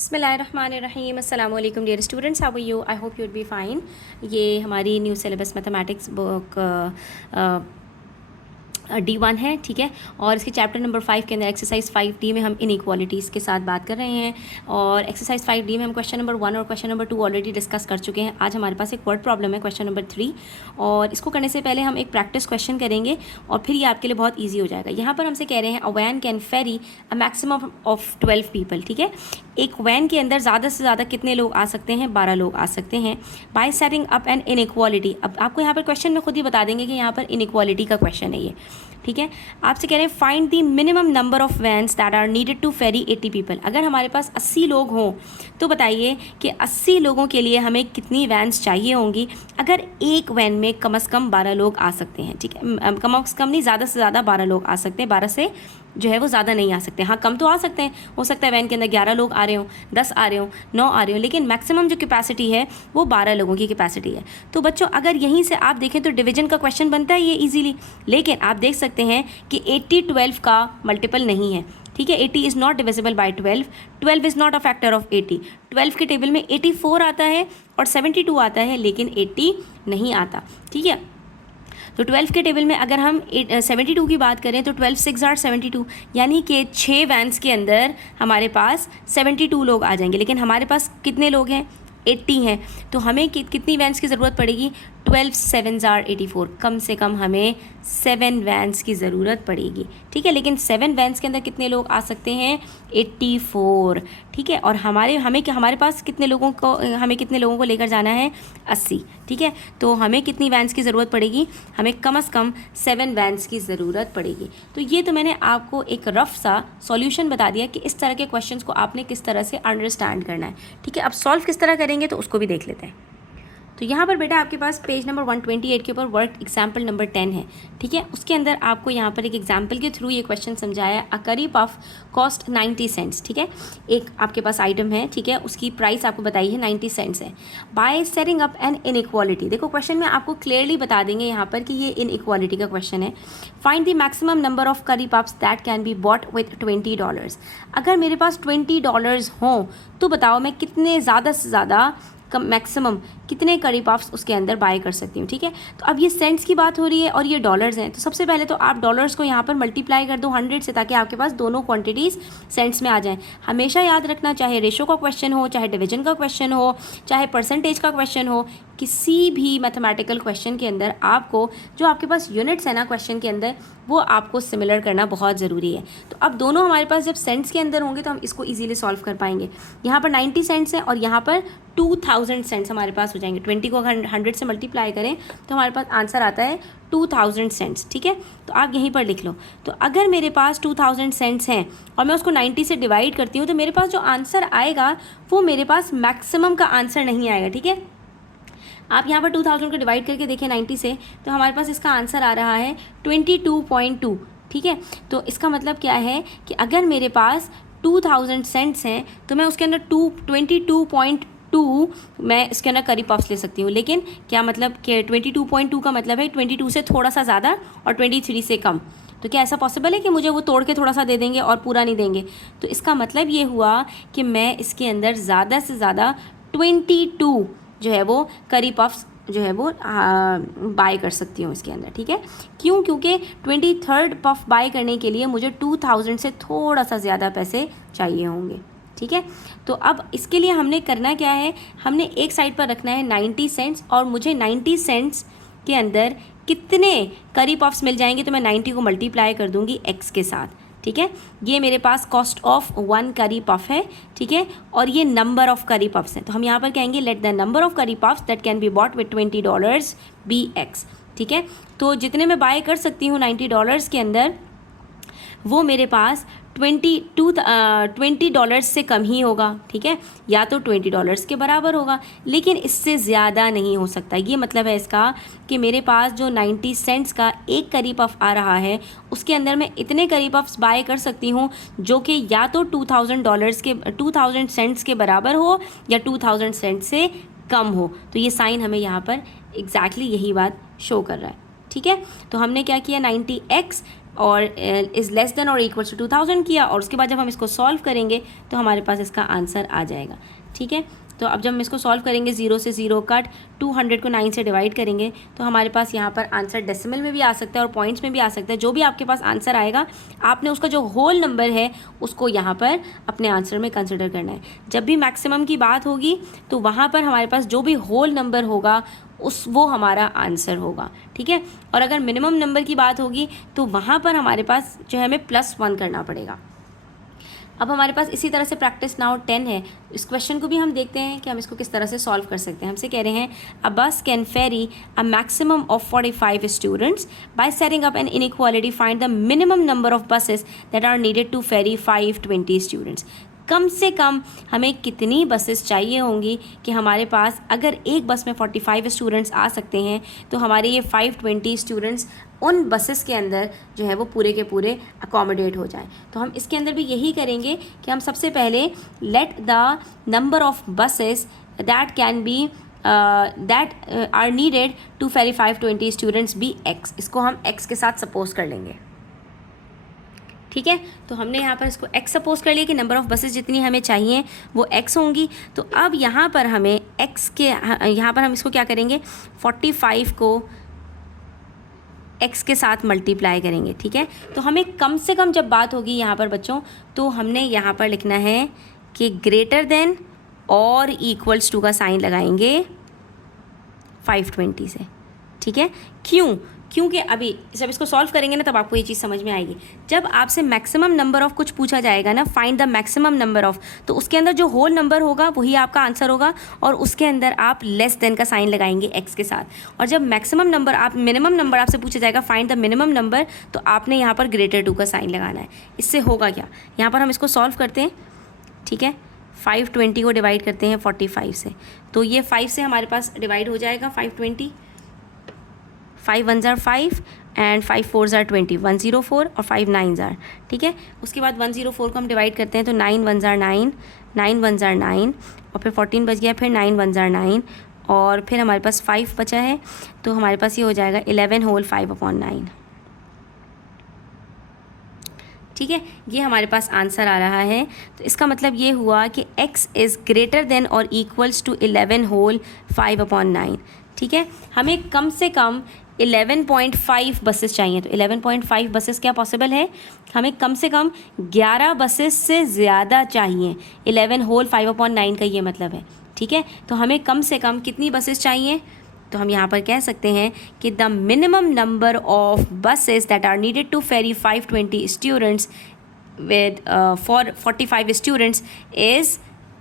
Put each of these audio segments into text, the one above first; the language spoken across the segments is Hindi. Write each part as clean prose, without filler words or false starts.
बिस्मिल्लाहिर्रहमानिर्रहीम अस्सलाम वालेकुम dear students, how are you? I hope you would be fine. ये हमारी new syllabus mathematics book D1 है, ठीक है। और इसके चैप्टर नंबर 5 के अंदर एक्सरसाइज 5D में हम इनइक्वालिटीज़ के साथ बात कर रहे हैं। और एक्सरसाइज 5D में हम क्वेश्चन नंबर 1 और क्वेश्चन नंबर 2 ऑलरेडी डिस्कस कर चुके हैं। आज हमारे पास एक वर्ड प्रॉब्लम है, क्वेश्चन नंबर 3, और इसको करने से पहले हम एक प्रैक्टिस क्वेश्चन करेंगे और फिर ये आपके लिए बहुत ईजी हो जाएगा। यहाँ पर हमसे कह रहे हैं a van can ferry a maximum of 12 people, ठीक है। एक वैन के अंदर ज़्यादा से ज़्यादा कितने लोग आ सकते हैं? 12 लोग आ सकते हैं। By setting up an inequality. अब आपको यहाँ पर क्वेश्चन में खुद ही बता देंगे कि यहाँ पर इनइक्वालिटी का क्वेश्चन है ये, ठीक है। आपसे कह रहे हैं find the minimum number of vans that are needed to ferry 80 people. अगर हमारे पास 80 लोग हों तो बताइए कि 80 लोगों के लिए हमें कितनी वैन्स चाहिए होंगी अगर एक वैन में कम से कम 12 लोग आ सकते हैं, ठीक है। कम से कम नहीं, ज़्यादा से ज़्यादा 12 लोग आ सकते हैं, 12 से जो है वो ज़्यादा नहीं आ सकते। हाँ, कम तो आ सकते हैं, हो सकता है वैन के अंदर 11 लोग आ रहे हों, 10 आ रहे हों, 9 आ रहे हों, लेकिन मैक्सिमम जो कैपेसिटी है वो 12 लोगों की कैपेसिटी है। तो बच्चों अगर यहीं से आप देखें तो डिवीजन का क्वेश्चन बनता है ये इजीली, लेकिन आप देख सकते हैं कि 80 12 का मल्टीपल नहीं है, ठीक है। 80 is not divisible by 12, 12 is not a factor of 80। 12 के टेबल में 84 आता है और 72 आता है, लेकिन 80 नहीं आता, ठीक है। तो 12 के टेबल में अगर हम 72 की बात करें तो 12 6 आर 72, यानी कि 6 वैन्स के अंदर हमारे पास 72 लोग आ जाएंगे, लेकिन हमारे पास कितने लोग हैं? 80 हैं। तो हमें कितनी वैन्स की ज़रूरत पड़ेगी? 12 7 आर 84, कम से कम हमें 7 वैन्स की ज़रूरत पड़ेगी, ठीक है। लेकिन 7 वैन्स के अंदर कितने लोग आ सकते हैं? 84, ठीक है। और हमारे पास कितने लोगों को लेकर जाना है? 80, ठीक है। तो हमें कितनी वैन्स की ज़रूरत पड़ेगी? हमें कम से कम 7 वैन्स की ज़रूरत पड़ेगी। तो ये तो मैंने आपको एक रफ सा सॉल्यूशन बता दिया कि इस तरह के क्वेश्चंस को आपने किस तरह से अंडरस्टैंड करना है, ठीक है। अब सॉल्व किस तरह करेंगे तो उसको भी देख लेते हैं। तो यहाँ पर बेटा आपके पास पेज नंबर 128 के ऊपर वर्क एग्जाम्पल नंबर 10 है, ठीक है। उसके अंदर आपको यहाँ पर एक एग्जाम्पल के थ्रू ये क्वेश्चन समझाया। अ करी पफ कॉस्ट 90 सेंट्स, ठीक है। एक आपके पास आइटम है, ठीक है, उसकी प्राइस आपको बताई है 90 सेंट्स है। Bye setting up an inequality, देखो क्वेश्चन में आपको क्लियरली बता देंगे यहाँ पर कि ये इनइक्वालिटी का क्वेश्चन है। Find the maximum number of curry puffs that can be bought with $20। अगर मेरे पास $20 हों तो बताओ मैं कितने ज़्यादा से ज़्यादा मैक्सिमम कितने करी पफ्स उसके अंदर बाय कर सकती हूँ, ठीक है। तो अब ये सेंट्स की बात हो रही है और ये डॉलर्स हैं, तो सबसे पहले तो आप डॉलर्स को यहाँ पर मल्टीप्लाई कर दो 100 से, ताकि आपके पास दोनों क्वांटिटीज़ सेंट्स में आ जाएं। हमेशा याद रखना, चाहे रेशो का क्वेश्चन हो, चाहे डिवीजन का क्वेश्चन हो, चाहे परसेंटेज का क्वेश्चन हो, किसी भी मैथमेटिकल क्वेश्चन के अंदर आपको जो आपके पास यूनिट्स है ना क्वेश्चन के अंदर, वो आपको सिमिलर करना बहुत ज़रूरी है। तो अब दोनों हमारे पास जब सेंट्स के अंदर होंगे तो हम इसको इजीली सॉल्व कर पाएंगे। यहाँ पर 90 सेंट्स हैं और यहाँ पर 2000 सेंट्स हमारे पास हो जाएंगे। 20 को अगर 100 से मल्टीप्लाई करें तो हमारे पास आंसर आता है 2000 सेंट्स, ठीक है। तो आप यहीं पर लिख लो। तो अगर मेरे पास 2000 सेंट्स हैं और मैं उसको 90 से डिवाइड करती हूँ तो मेरे पास जो आंसर आएगा वो मेरे पास मैक्सिमम का आंसर नहीं आएगा, ठीक है। आप यहाँ पर 2000 को डिवाइड करके देखें 90 से, तो हमारे पास इसका आंसर आ रहा है 22.2, ठीक है। तो इसका मतलब क्या है कि अगर मेरे पास 2000 सेंट्स हैं तो मैं उसके अंदर 22.2 मैं इसके अंदर करी पफ्स ले सकती हूँ। लेकिन क्या मतलब कि 22.2 का मतलब है 22 से थोड़ा सा ज़्यादा और 23 से कम। तो क्या ऐसा पॉसिबल है कि मुझे वो तोड़ के थोड़ा सा दे देंगे और पूरा नहीं देंगे? तो इसका मतलब ये हुआ कि मैं इसके अंदर ज़्यादा से ज़्यादा 22 जो है वो करी पफ्स जो है वो बाय कर सकती हूँ इसके अंदर, ठीक है। क्यों? क्योंकि 23rd पफ बाय करने के लिए मुझे 2000 से थोड़ा सा ज़्यादा पैसे चाहिए होंगे, ठीक है। तो अब इसके लिए हमने करना क्या है, हमने एक साइड पर रखना है 90 सेंट्स, और मुझे 90 सेंट्स के अंदर कितने करी पफ्स मिल जाएंगे तो मैं 90 को मल्टीप्लाई कर दूंगी x के साथ, ठीक है। ये मेरे पास कॉस्ट ऑफ 1 करी पफ है, ठीक है, और ये नंबर ऑफ करी पफ्स हैं। तो हम यहाँ पर कहेंगे let the number of curry puffs that can be bought with $20 be x, ठीक है। तो जितने मैं बाय कर सकती हूँ $90 के अंदर वो मेरे पास $20 से कम ही होगा, ठीक है, या तो $20 के बराबर होगा, लेकिन इससे ज़्यादा नहीं हो सकता। ये मतलब है इसका कि मेरे पास जो 90 सेंट्स का एक करी पफ आ रहा है उसके अंदर मैं इतने करी पफ्स बाय कर सकती हूँ जो कि या तो $2000 सेंट्स के बराबर हो या 2000 सेंट्स से कम हो। तो ये साइन हमें यहाँ पर एग्जैक्टली यही बात शो कर रहा है, ठीक है। तो हमने क्या किया 90x और इज़ लेस देन और इक्वल्स टू 2000 किया, और उसके बाद जब हम इसको सॉल्व करेंगे तो हमारे पास इसका आंसर आ जाएगा। ठीक है, तो अब जब हम इसको सॉल्व करेंगे 0 से 0 कट, 200 को 9 से डिवाइड करेंगे तो हमारे पास यहाँ पर आंसर डेसिमल में भी आ सकता है और पॉइंट्स में भी आ सकता है। जो भी आपके पास आंसर आएगा आपने उसका जो होल नंबर है उसको यहाँ पर अपने आंसर में कंसिडर करना है। जब भी मैक्सिमम की बात होगी तो वहाँ पर हमारे पास जो भी होल नंबर होगा वो हमारा आंसर होगा। ठीक है, और अगर मिनिमम नंबर की बात होगी तो वहाँ पर हमारे पास जो है हमें +1 करना पड़ेगा। अब हमारे पास इसी तरह से प्रैक्टिस नाउ 10 है। इस क्वेश्चन को भी हम देखते हैं कि हम इसको किस तरह से सॉल्व कर सकते हैं। हमसे कह रहे हैं a bus can ferry a maximum of 45 students by setting up an inequality, find the minimum number of buses that are needed to ferry 520 students. कम से कम हमें कितनी बसेस चाहिए होंगी कि हमारे पास अगर एक बस में 45 स्टूडेंट्स आ सकते हैं तो हमारे ये 520 स्टूडेंट्स उन बसेस के अंदर जो है वो पूरे के पूरे अकोमोडेट हो जाएं। तो हम इसके अंदर भी यही करेंगे कि हम सबसे पहले let the number of buses that can be that are needed to ferry 520 students be x। इसको हम x के साथ सपोज कर लेंगे। ठीक है, तो हमने यहाँ पर इसको x सपोज कर लिया कि नंबर ऑफ़ बसेस जितनी हमें चाहिए वो x होंगी। तो अब यहाँ पर हमें x के यहाँ पर हम इसको क्या करेंगे, 45 को x के साथ मल्टीप्लाई करेंगे। ठीक है, तो हमें कम से कम जब बात होगी यहाँ पर बच्चों तो हमने यहाँ पर लिखना है कि ग्रेटर देन और इक्वल्स टू का साइन लगाएंगे 520 से। ठीक है, क्योंकि अभी जब इसको सॉल्व करेंगे ना तब आपको ये चीज़ समझ में आएगी। जब आपसे मैक्सिमम नंबर ऑफ़ कुछ पूछा जाएगा ना, find the maximum number of, तो उसके अंदर जो होल नंबर होगा वही आपका आंसर होगा और उसके अंदर आप लेस देन का साइन लगाएंगे x के साथ। और जब मैक्सिमम नंबर मिनिमम नंबर आपसे पूछा जाएगा फाइंड द मिनिमम नंबर, तो आपने यहाँ पर ग्रेटर टू का साइन लगाना है। इससे होगा क्या, यहाँ पर हम इसको सॉल्व करते हैं। ठीक है, 520 को डिवाइड करते हैं 45 से, तो ये 5 से हमारे पास डिवाइड हो जाएगा 520। 5 1 ज़ार 5 एंड 5 4 ज़ार 20, 104 और 5 9 ज़ार। ठीक है, उसके बाद 104 को हम डिवाइड करते हैं तो 9 1 ज़ार 9, 9 1 ज़ार 9 और फिर 14 बच गया, फिर 9 1 ज़ार 9 और फिर हमारे पास 5 बचा है, तो हमारे पास ये हो जाएगा 11 होल 5/9। ठीक है, ये हमारे पास आंसर आ रहा है। तो इसका मतलब ये हुआ कि x इज़ ग्रेटर देन और इक्वल्स टू 11 होल 5/9। ठीक है, हमें कम से कम 11.5 बसेस चाहिए। तो 11.5 बसेस क्या पॉसिबल है, हमें कम से कम 11 बसेस से ज़्यादा चाहिए। 11 होल 5/9 का ये मतलब है। ठीक है, तो हमें कम से कम कितनी बसेस चाहिए, तो हम यहाँ पर कह सकते हैं कि the minimum number of buses that are needed to ferry 520 students with four 45 students is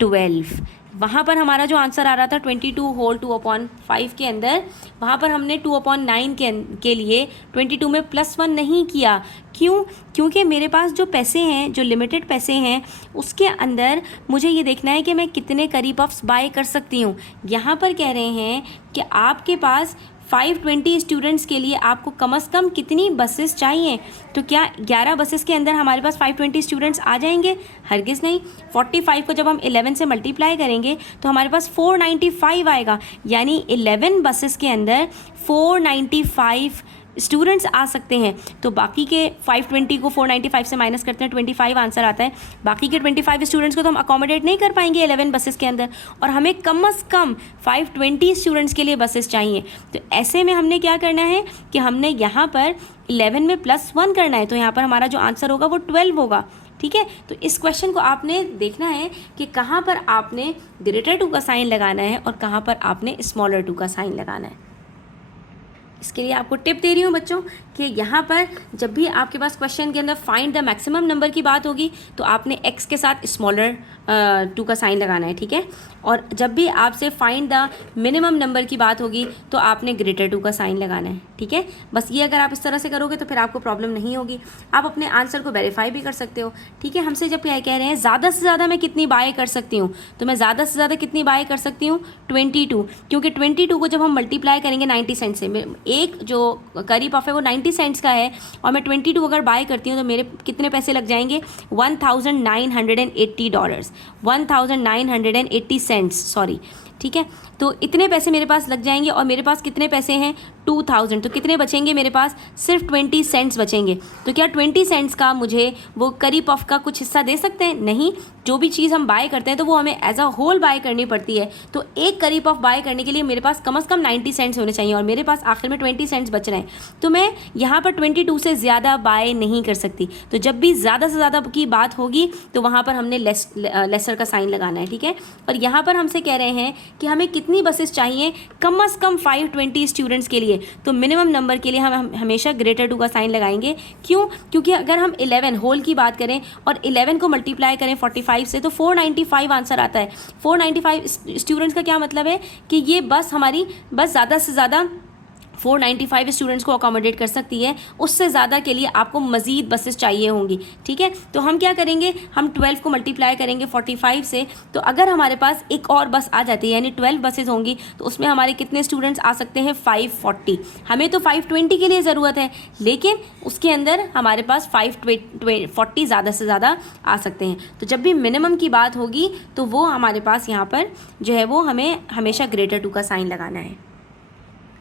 12। वहाँ पर हमारा जो आंसर आ रहा था 22 होल 2/5 के अंदर, वहाँ पर हमने 2/9 के लिए 22 में +1 नहीं किया। क्योंकि मेरे पास जो पैसे हैं, जो लिमिटेड पैसे हैं, उसके अंदर मुझे ये देखना है कि मैं कितने करी पफ्स बाय कर सकती हूँ। यहाँ पर कह रहे हैं कि आपके पास 520 स्टूडेंट्स के लिए आपको कम से कम कितनी बसेस चाहिए। तो क्या 11 बसेस के अंदर हमारे पास 520 स्टूडेंट्स आ जाएंगे? हरगिज़ नहीं। 45 को जब हम 11 से मल्टीप्लाई करेंगे तो हमारे पास 495 आएगा, यानी 11 बसेस के अंदर 495 स्टूडेंट्स आ सकते हैं। तो बाकी के 520 को 495 से माइनस करते हैं, 25 आंसर आता है। बाकी के 25 स्टूडेंट्स को तो हम अकोमोडेट नहीं कर पाएंगे 11 बसेस के अंदर, और हमें कम से कम 520 स्टूडेंट्स के लिए बसेस चाहिए। तो ऐसे में हमने क्या करना है कि हमने यहाँ पर 11 में +1 करना है, तो यहाँ पर हमारा जो आंसर होगा वो 12 होगा। ठीक है, तो इस क्वेश्चन को आपने देखना है कि कहाँ पर आपने ग्रेटर टू का साइन लगाना है और कहाँ पर आपने स्मॉलर टू का साइन लगाना है। इसके लिए आपको टिप दे रही हूँ बच्चों कि यहाँ पर जब भी आपके पास क्वेश्चन के अंदर फाइंड द मैक्सिमम नंबर की बात होगी तो आपने x के साथ स्मॉलर 2 का साइन लगाना है। ठीक है, और जब भी आपसे फाइंड द मिनिमम नंबर की बात होगी तो आपने ग्रेटर 2 का साइन लगाना है। ठीक है, बस ये अगर आप इस तरह से करोगे तो फिर आपको प्रॉब्लम नहीं होगी। आप अपने आंसर को वेरीफाई भी कर सकते हो। ठीक है, हमसे जब कह रहे हैं ज़्यादा से ज़्यादा मैं कितनी बाय कर सकती हूँ, तो मैं ज़्यादा से ज़्यादा कितनी बाय कर सकती हूँ 22, क्योंकि 22 को जब हम मल्टीप्लाई करेंगे 90 सेंट से, एक जो करी पफ है वो 90 सेंट्स का है और मैं 22 अगर बाय करती हूँ तो मेरे कितने पैसे लग जाएंगे, $1980, 1980 सेंट्स, सॉरी। ठीक है, तो इतने पैसे मेरे पास लग जाएंगे और मेरे पास कितने पैसे हैं 2000, तो कितने बचेंगे मेरे पास? सिर्फ 20 सेंट्स बचेंगे। तो क्या 20 सेंट्स का मुझे वो करी पफ का कुछ हिस्सा दे सकते हैं? नहीं, जो भी चीज़ हम बाय करते हैं तो वो हमें एज अ होल बाय करनी पड़ती है। तो एक करी पफ बाय करने के लिए मेरे पास कम से कम 90 सेंट्स होने चाहिए और मेरे पास आखिर में 20 सेंट्स बच रहे हैं, तो मैं यहाँ पर 22 से ज़्यादा बाय नहीं कर सकती। तो जब भी ज़्यादा से ज़्यादा की बात होगी तो वहाँ पर हमने लेसर का साइन लगाना है, ठीक है। और यहाँ पर हमसे कह रहे हैं कि हमें कितनी बसेस चाहिए? कम से कम 520 स्टूडेंट्स के लिए। तो मिनिमम नंबर के लिए हम हमेशा ग्रेटर टू का साइन लगाएंगे। क्यों? क्योंकि अगर हम 11 होल की बात करें और 11 को मल्टीप्लाई करें 45 से तो 495 आंसर आता है। 495 स्टूडेंट्स का क्या मतलब है कि ये बस हमारी बस ज़्यादा से ज़्यादा 495 स्टूडेंट्स को अकोमोडेट कर सकती है, उससे ज़्यादा के लिए आपको मज़ीद बसेस चाहिए होंगी, ठीक है। तो हम क्या करेंगे, हम 12 को मल्टीप्लाई करेंगे 45 से, तो अगर हमारे पास एक और बस आ जाती है यानी 12 बसेस होंगी तो उसमें हमारे कितने स्टूडेंट्स आ सकते हैं? 540। हमें तो 520 के लिए ज़रूरत है, लेकिन उसके अंदर हमारे पास 540 ज़्यादा से ज़्यादा आ सकते हैं। तो जब भी मिनिमम की बात होगी तो वो हमारे पास यहाँ पर जो है वो हमें हमेशा ग्रेटर टू का साइन लगाना है।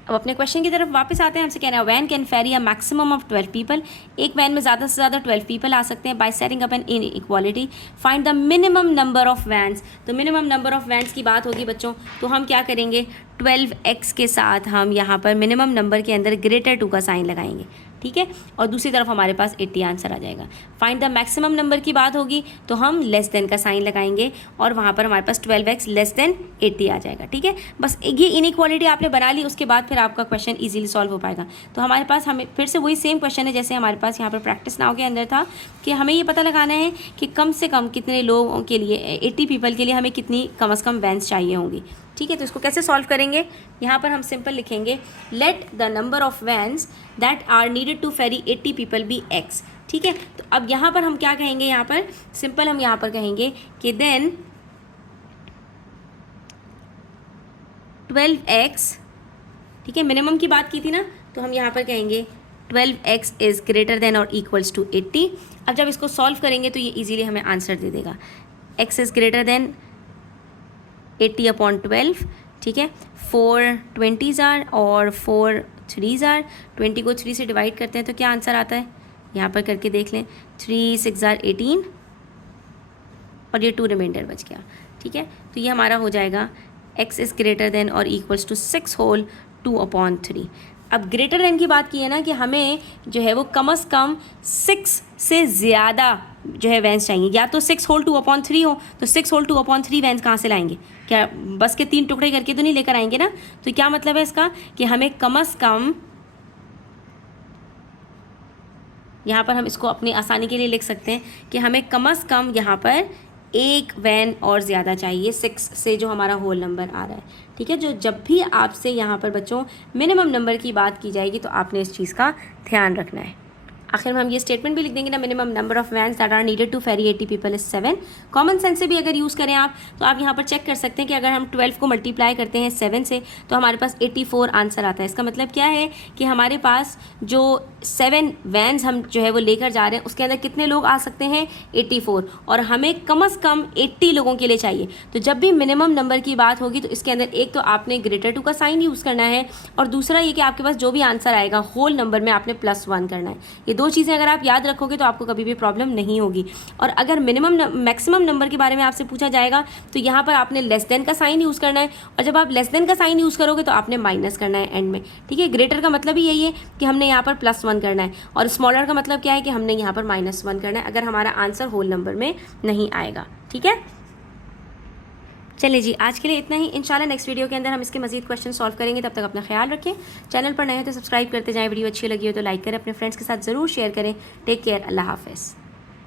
अब अपने क्वेश्चन की तरफ वापस आते हैं। हमसे कह रहे हैं van can ferry a maximum of 12 people. एक वैन में ज़्यादा से ज़्यादा 12 पीपल आ सकते हैं। By setting up an inequality find the minimum number of vans. तो मिनिमम नंबर ऑफ वैन्स की बात होगी बच्चों, तो हम क्या करेंगे, 12x के साथ हम यहाँ पर मिनिमम नंबर के अंदर ग्रेटर टू का साइन लगाएंगे, ठीक है। और दूसरी तरफ हमारे पास 80 आंसर आ जाएगा। फाइंड द मैक्सिमम नंबर की बात होगी तो हम लेस देन का साइन लगाएंगे और वहाँ पर हमारे पास 12x लेस देन 80 आ जाएगा, ठीक है। बस ये इनइक्वालिटी आपने बना ली, उसके बाद फिर आपका क्वेश्चन इजीली सॉल्व हो पाएगा। तो हमारे पास हमें फिर से वही सेम क्वेश्चन है जैसे हमारे पास यहाँ पर प्रैक्टिस नाउ के अंदर था कि हमें ये पता लगाना है कि कम से कम कितने लोगों के लिए, 80 पीपल के लिए हमें कितनी कम से कम वैन्स चाहिए होंगी, ठीक है। तो इसको कैसे सॉल्व करेंगे, यहाँ पर हम सिंपल लिखेंगे let the number of vans that are needed to ferry 80 people be x, ठीक है। तो अब यहाँ पर हम क्या कहेंगे, यहाँ पर सिंपल हम यहाँ पर कहेंगे कि देन 12x, ठीक है, मिनिमम की बात की थी ना, तो हम यहाँ पर कहेंगे 12x इज़ ग्रेटर देन और इक्वल्स टू 80। अब जब इसको सॉल्व करेंगे तो ये इजीली हमें आंसर दे देगा। x इज़ ग्रेटर देन 80/12, ठीक है। 4 20s आर और 4 3s आर, 20 को 3 से डिवाइड करते हैं तो क्या आंसर आता है, यहाँ पर करके देख लें। 3 6 आर 18 और ये 2 रिमाइंडर बच गया, ठीक है। तो ये हमारा हो जाएगा x इज़ ग्रेटर देन और इक्वल्स टू 6 होल 2/3। अब ग्रेटर देन की बात की है ना कि हमें जो है वो कम से कम 6 से ज़्यादा जो है वैन्स चाहिए, या तो 6 होल 2/3 हो, तो 6 होल 2/3 वैन्स कहाँ से लाएंगे, क्या बस के 3 टुकड़े करके तो नहीं लेकर आएंगे ना। तो क्या मतलब है इसका कि हमें कम से कम, यहाँ पर हम इसको अपनी आसानी के लिए लिख सकते हैं कि हमें कम से कम यहाँ पर एक वैन और ज़्यादा चाहिए 6 से जो हमारा होल नंबर आ रहा है, ठीक है। जो जब भी आपसे यहाँ पर बच्चों मिनिमम नंबर की बात की जाएगी तो आपने इस चीज़ का ध्यान रखना है। आखिर में हम ये स्टेटमेंट भी लिख देंगे ना, minimum number of vans that are needed to ferry 80 people is 7। Common sense से भी अगर यूज़ करें आप तो आप यहाँ पर चेक कर सकते हैं कि अगर हम 12 को मल्टीप्लाई करते हैं 7 से तो हमारे पास 84 आंसर आता है। इसका मतलब क्या है कि हमारे पास जो 7 वैन्स हम जो है वो लेकर जा रहे हैं उसके अंदर कितने लोग आ सकते हैं, 84, और हमें कम से कम 80 लोगों के लिए चाहिए। तो जब भी मिनिमम नंबर की बात होगी तो इसके अंदर एक तो आपने ग्रेटर टू का साइन यूज़ करना है और दूसरा ये कि आपके पास जो भी आंसर आएगा होल नंबर में आपने +1 करना है। ये दो चीज़ें अगर आप याद रखोगे तो आपको कभी भी प्रॉब्लम नहीं होगी। और अगर मैक्सिमम नंबर के बारे में आपसे पूछा जाएगा तो यहाँ पर आपने लेस देन का साइन यूज़ करना है, और जब आप लेस देन का साइन यूज़ करोगे तो आपने माइनस करना है एंड में, ठीक है। ग्रेटर का मतलब ही यही है कि हमने यहाँ पर +1 करना है, और स्मॉलर का मतलब क्या है कि हमने यहाँ पर -1 करना है अगर हमारा आंसर होल नंबर में नहीं आएगा, ठीक है। चलिए जी, आज के लिए इतना ही। इंशाल्लाह नेक्स्ट वीडियो के अंदर हम इसके मजीद क्वेश्चन सॉल्व करेंगे। तब तक अपना ख्याल रखें। चैनल पर नए हो तो सब्सक्राइब करते जाएं। वीडियो अच्छी लगी हो तो लाइक करें, अपने फ्रेंड्स के साथ ज़रूर शेयर करें। टेक केयर, अल्लाह हाफ़िज़।